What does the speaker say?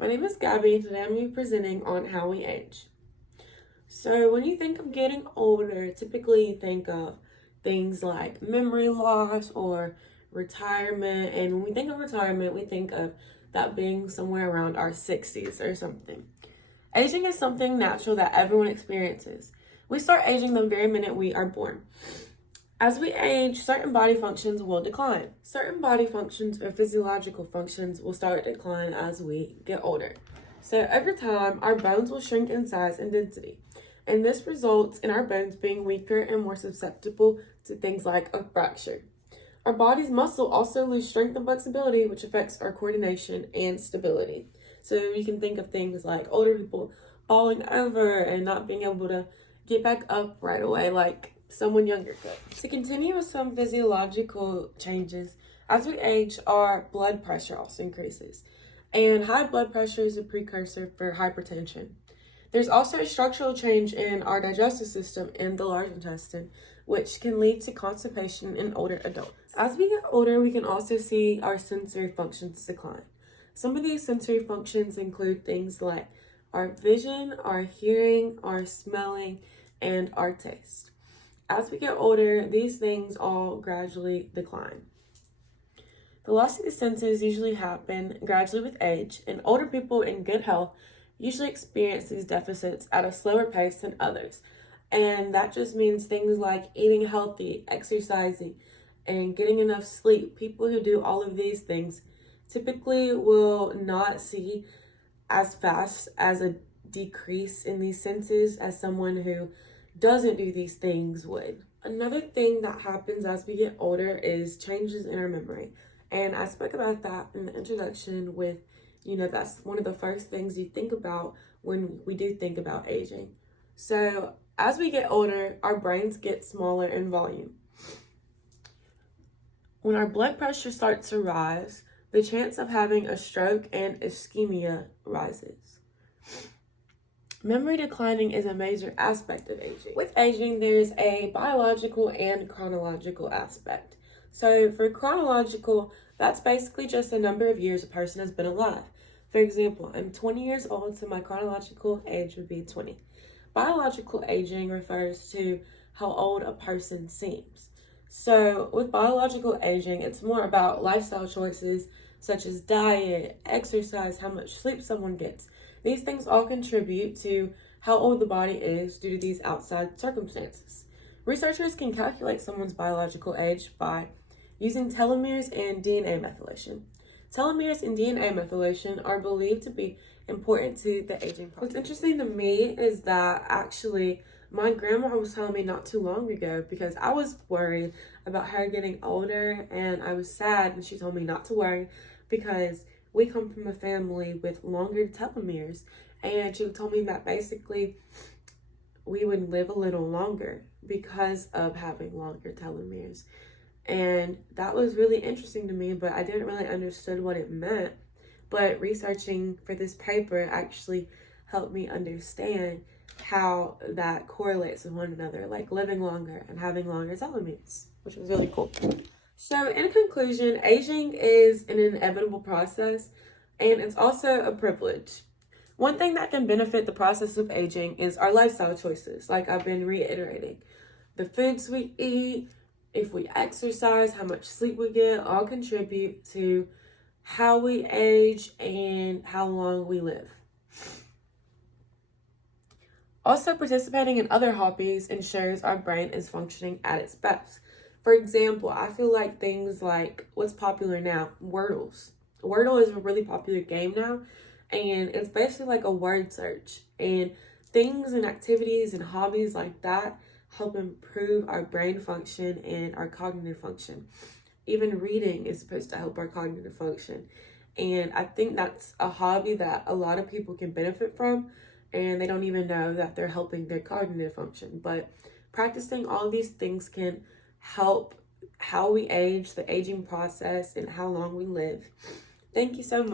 My name is Gabby, and today I'm going to be presenting on how we age. So when you think of getting older, typically you think of things like memory loss or retirement. And when we think of retirement, we think of that being somewhere around our 60s or something. Aging is something natural that everyone experiences. We start aging the very minute we are born. As we age, certain body functions will decline. Certain body functions or physiological functions will start to decline as we get older. So over time, our bones will shrink in size and density. And this results in our bones being weaker and more susceptible to things like a fracture. Our body's muscle also lose strength and flexibility, which affects our coordination and stability. So you can think of things like older people falling over and not being able to get back up right away like someone younger could. To continue with some physiological changes, as we age, our blood pressure also increases. And high blood pressure is a precursor for hypertension. There's also a structural change in our digestive system and the large intestine, which can lead to constipation in older adults. As we get older, we can also see our sensory functions decline. Some of these sensory functions include things like our vision, our hearing, our smelling, and our taste. As we get older, these things all gradually decline. The loss of these senses usually happen gradually with age, and older people in good health usually experience these deficits at a slower pace than others. And that just means things like eating healthy, exercising, and getting enough sleep. People who do all of these things typically will not see as fast as a decrease in these senses as someone who doesn't do these things would. Another thing that happens as we get older is changes in our memory. And I spoke about that in the introduction with, that's one of the first things you think about when we do think about aging. So as we get older, our brains get smaller in volume. When our blood pressure starts to rise, the chance of having a stroke and ischemia rises. Memory declining is a major aspect of aging. With aging, there's a biological and chronological aspect. So for chronological, that's basically just the number of years a person has been alive. For example, I'm 20 years old, so my chronological age would be 20. Biological aging refers to how old a person seems. So with biological aging, it's more about lifestyle choices such as diet, exercise, how much sleep someone gets. These things all contribute to how old the body is due to these outside circumstances. Researchers can calculate someone's biological age by using telomeres and DNA methylation. Telomeres and DNA methylation are believed to be important to the aging process. What's interesting to me is that actually my grandma was telling me not too long ago, because I was worried about her getting older and I was sad, and she told me not to worry because we come from a family with longer telomeres, and she told me that basically we would live a little longer because of having longer telomeres. And that was really interesting to me, but I didn't really understand what it meant. But researching for this paper actually helped me understand how that correlates with one another, like living longer and having longer telomeres, which was really cool. So in conclusion, aging is an inevitable process, and it's also a privilege. One thing that can benefit the process of aging is our lifestyle choices, like I've been reiterating. The foods we eat, if we exercise, how much sleep we get, all contribute to how we age and how long we live. Also, participating in other hobbies ensures our brain is functioning at its best. For example, I feel like things like what's popular now, Wordles. Wordle is a really popular game now, and it's basically like a word search. And things and activities and hobbies like that help improve our brain function and our cognitive function. Even reading is supposed to help our cognitive function. And I think that's a hobby that a lot of people can benefit from, and they don't even know that they're helping their cognitive function. But practicing all of these things can help how we age, the aging process, and how long we live. Thank you so much.